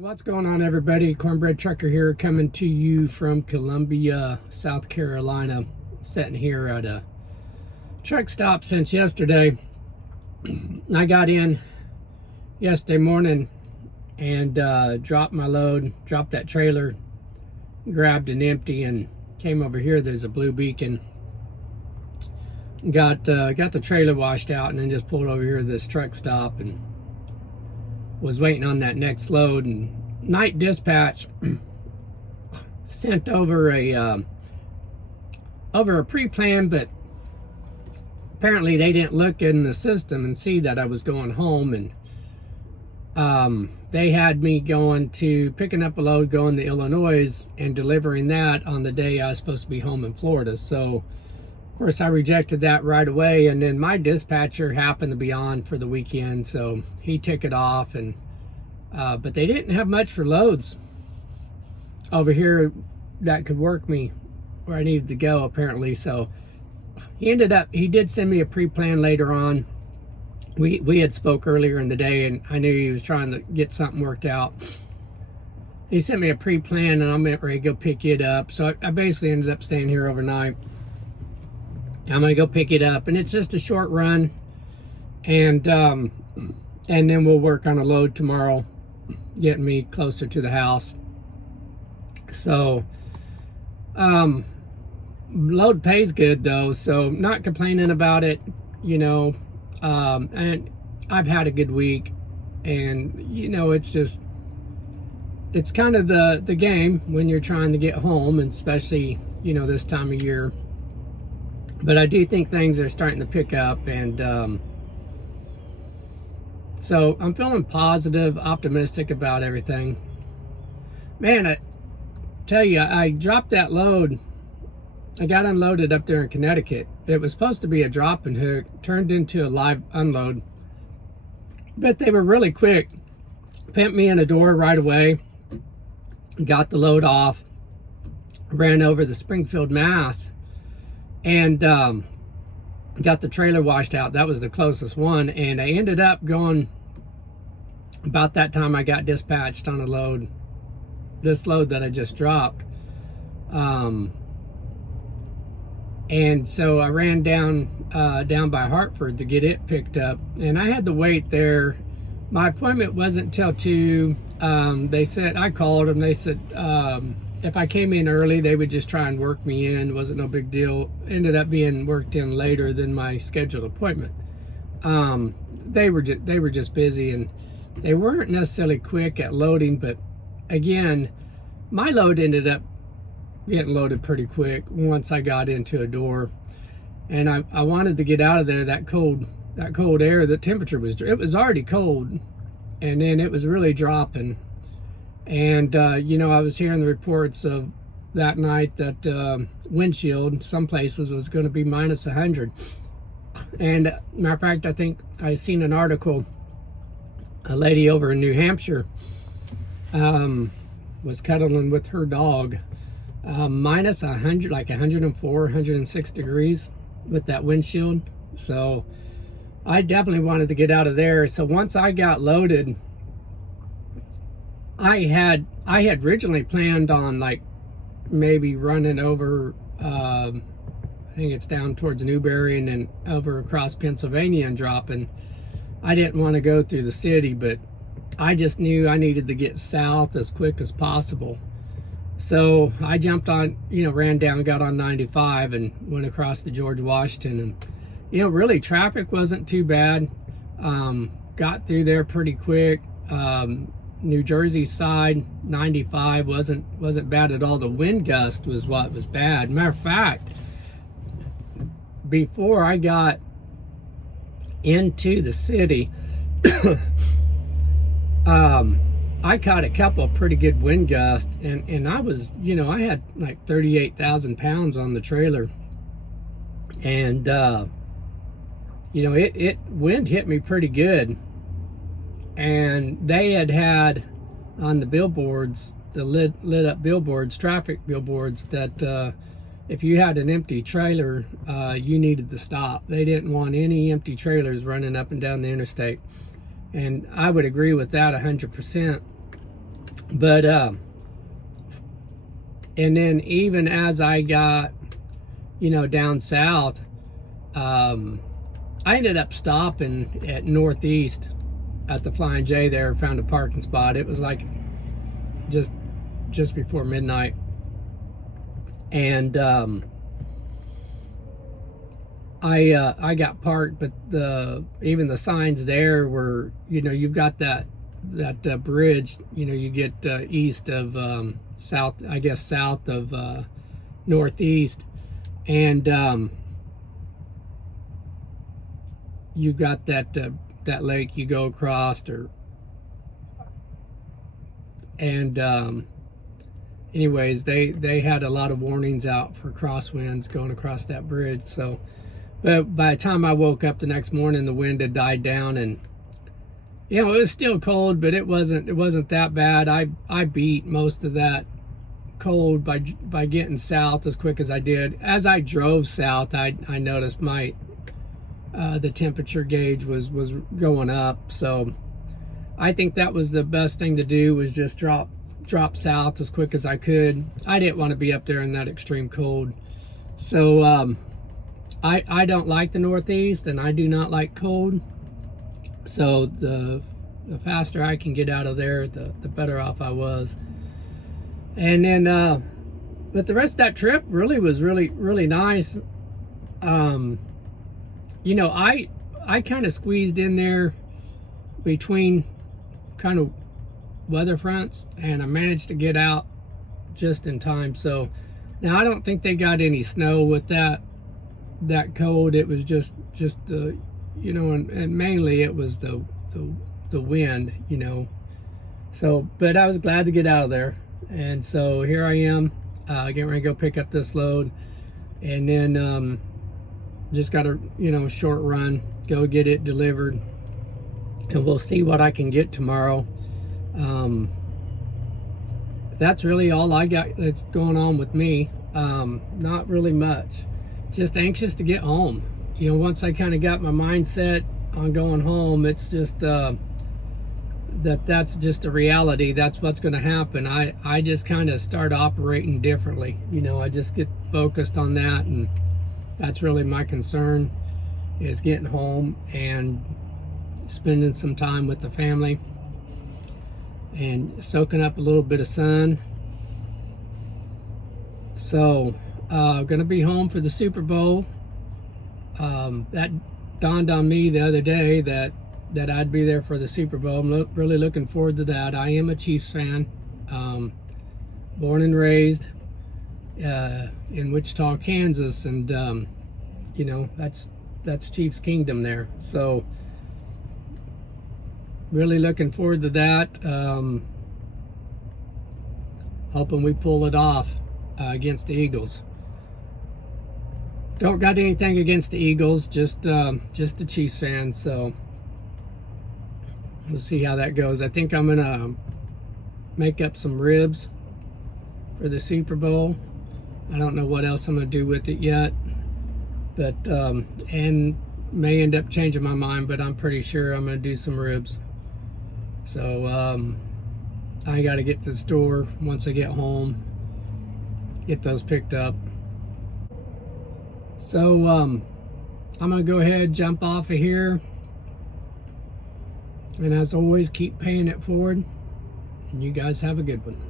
What's going on, everybody? Cornbread Trucker here, coming to you from Columbia, South Carolina. Sitting here at a truck stop since yesterday. I got in yesterday morning and dropped my load, dropped that trailer, grabbed an empty, and came over here. There's a blue beacon. Got the trailer washed out, and then just pulled over here to this truck stop and was waiting on that next load. And night dispatch sent over a pre-plan, but apparently they didn't look in the system and see that I was going home, and they had me picking up a load, going to Illinois and delivering that on the day I was supposed to be home in Florida. So of course I rejected that right away, and then my dispatcher happened to be on for the weekend, so he took it off. And but they didn't have much for loads over here that could work me where I needed to go, apparently. So he did send me a pre-plan later on. We had spoke earlier in the day, and I knew he was trying to get something worked out. He sent me a pre-plan, and I'm ready to go pick it up. So I basically ended up staying here overnight. I'm gonna go pick it up, and it's just a short run, and then we'll work on a load tomorrow, getting me closer to the house. So load pays good though, so not complaining about it, you know. And I've had a good week, and you know, it's kind of the game when you're trying to get home, and especially, you know, this time of year. But I do think things are starting to pick up, and so I'm feeling positive, optimistic about everything. Man, I tell you, I dropped that load. I got unloaded up there in Connecticut. It was supposed to be a drop and hook, turned into a live unload. But they were really quick. Pimped me in a door right away. Got the load off. Ran over to Springfield, Mass. And got the trailer washed out. That was the closest one. And I ended up going, about that time I got dispatched on a load, this load that I just dropped. And so I ran down by Hartford to get it picked up, and I had to wait there. My appointment wasn't till 2. They said, I called them, they said if I came in early, they would just try and work me in. Wasn't no big deal. Ended up being worked in later than my scheduled appointment. They were just busy, and they weren't necessarily quick at loading. But again, my load ended up getting loaded pretty quick once I got into a door, and I wanted to get out of there. That cold air, the temperature was already cold, and then it was really dropping. And you know, I was hearing the reports of that night that windshield some places was going to be minus 100. And matter of fact, I think I seen an article, a lady over in New Hampshire was cuddling with her dog, minus 100, like 104, 106 degrees with that windshield. So I definitely wanted to get out of there. So once I got loaded, I had originally planned on like maybe running over, I think it's down towards Newberry, and then over across Pennsylvania and dropping. I didn't want to go through the city, but I just knew I needed to get south as quick as possible. So I jumped on, you know, ran down, got on 95 and went across to George Washington. And, you know, really traffic wasn't too bad. Got through there pretty quick. New Jersey side, 95 wasn't bad at all. The wind gust was what was bad. Matter of fact, before I got into the city, I caught a couple of pretty good wind gusts, and I was, you know, I had like 38,000 pounds on the trailer, and you know, it wind hit me pretty good. And they had on the billboards, the lit up billboards, traffic billboards, that if you had an empty trailer, you needed to stop. They didn't want any empty trailers running up and down the interstate. And I would agree with that 100%. But and then even as I got, down south, I ended up stopping at Northeast at the Flying J there, found a parking spot. It was like just before midnight. And I got parked, but even the signs there were, you've got that bridge, you get east of south, I guess south of Northeast, and you got that lake you go across, and anyways, they had a lot of warnings out for crosswinds going across that bridge. So, but by the time I woke up the next morning, the wind had died down, and it was still cold, but it wasn't that bad. I beat most of that cold by getting south as quick as I did. As I drove south, I noticed my the temperature gauge was going up. So I think that was the best thing to do, was just drop south as quick as I could. I didn't want to be up there in that extreme cold. So I don't like the Northeast, and I do not like cold. So the faster I can get out of there, the better off I was. And then but the rest of that trip really was really nice. I kind of squeezed in there between kind of weather fronts, and I managed to get out just in time. So now I don't think they got any snow with that cold. It was just and mainly it was the wind, So, but I was glad to get out of there. And so here I am, getting ready to go pick up this load, and then just got a short run, go get it delivered, and we'll see what I can get tomorrow. That's really all I got that's going on with me. Not really much, just anxious to get home. Once I kind of got my mindset on going home, it's just that's just a reality. That's what's going to happen. I just kind of start operating differently. I just get focused on that, and that's really my concern, is getting home and spending some time with the family and soaking up a little bit of sun. So gonna be home for the Super Bowl. That dawned on me the other day that I'd be there for the Super Bowl. I'm really looking forward to that. I am a Chiefs fan, born and raised in Wichita, Kansas, and that's Chiefs Kingdom there. So really looking forward to that. Hoping we pull it off against the Eagles. Don't got anything against the Eagles, just a Chiefs fan. So we'll see how that goes. I think I'm gonna make up some ribs for the Super Bowl. I don't know what else I'm gonna do with it yet, but and may end up changing my mind, but I'm pretty sure I'm gonna do some ribs. So I got to get to the store once I get home, get those picked up. So I'm gonna go ahead, jump off of here, and as always, keep paying it forward, and you guys have a good one.